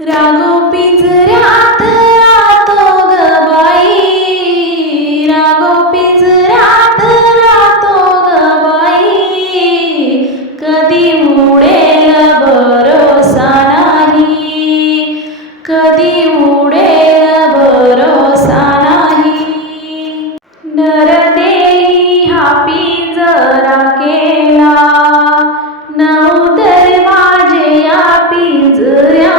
रागो पिंजऱ्यात राहतो ग बाई, रागो पिंजऱ्यात राहतो ग बाई, कधी उडेल भरोसा नाही, कधी उडेल भरोसा नाही. नरदेही हा पिंजरा केला, नऊ दरवाजे या पिंजऱ्याला,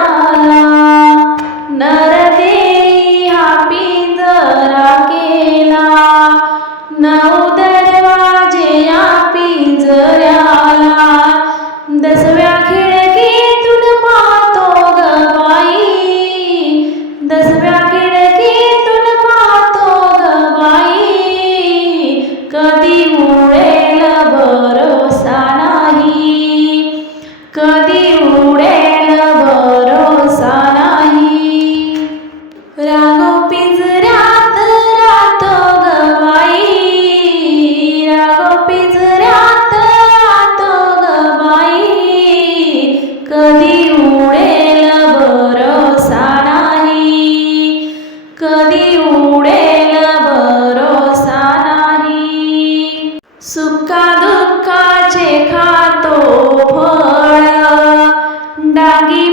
नरदेही हा पिंजरा केला, नऊ दरवाजे या पिंजऱ्याला, 10व्या खिडकीतून पाहतो ग बाई, 10व्या खिडकीतून पाहतो ग बाई, कधी उडेल भरोसा नाही, कधी उडेल भरोसा नाही. रागो पिंजऱ्यात राहतो ग बाई, रागो पिंजऱ्यात राहतो ग बाई, कधी उडेल भरोसा नाही, कधी उडेल भरोसा नाही. सुखा दुःखाचे खातो फळ, डागी